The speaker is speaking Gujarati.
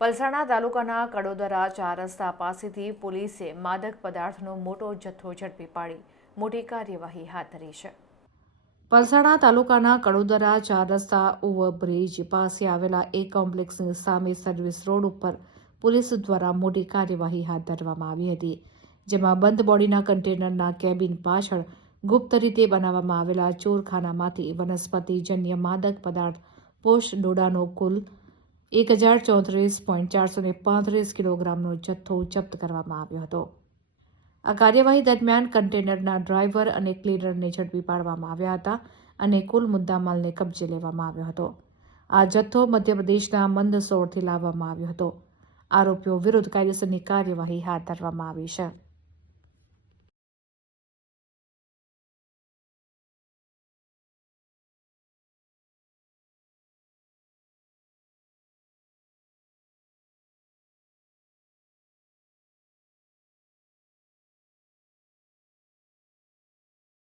પલસાણા તાલુકાના કડોદરા 4 રસ્તા પાસેથી પોલીસે માદક પદાર્થનો મોટો જથ્થો ઝડપી પાડી મોટી કાર્યવાહી હાથ ધરી છે. પલસાણા તાલુકાના કડોદરા 4 રસ્તા ઓવરબ્રિજ પાસે આવેલા એક કોમ્પ્લેક્સની સામે સર્વિસ રોડ ઉપર પોલીસ દ્વારા મોટી કાર્યવાહી હાથ ધરવામાં આવી હતી, જેમાં બંધ બોડીના કન્ટેનરના કેબિન પાછળ ગુપ્ત રીતે બનાવવામાં આવેલા ચોરખાનામાંથી વનસ્પતિજન્ય માદક પદાર્થ પોસ્ટ ડોડાનો કુલ 1034.435 કિલોગ્રામનો જથ્થો જપ્ત કરવામાં આવ્યો હતો. આ કાર્યવાહી દરમિયાન કન્ટેનરના ડ્રાઈવર અને ક્લીનરને ઝડપી પાડવામાં આવ્યા હતા અને કુલ મુદ્દામાલને કબજે લેવામાં આવ્યો હતો. આ જથ્થો મધ્યપ્રદેશના મંદસૌરથી લાવવામાં આવ્યો હતો. આરોપીઓ વિરુદ્ધ કાયદેસરની કાર્યવાહી હાથ ધરવામાં આવી છે.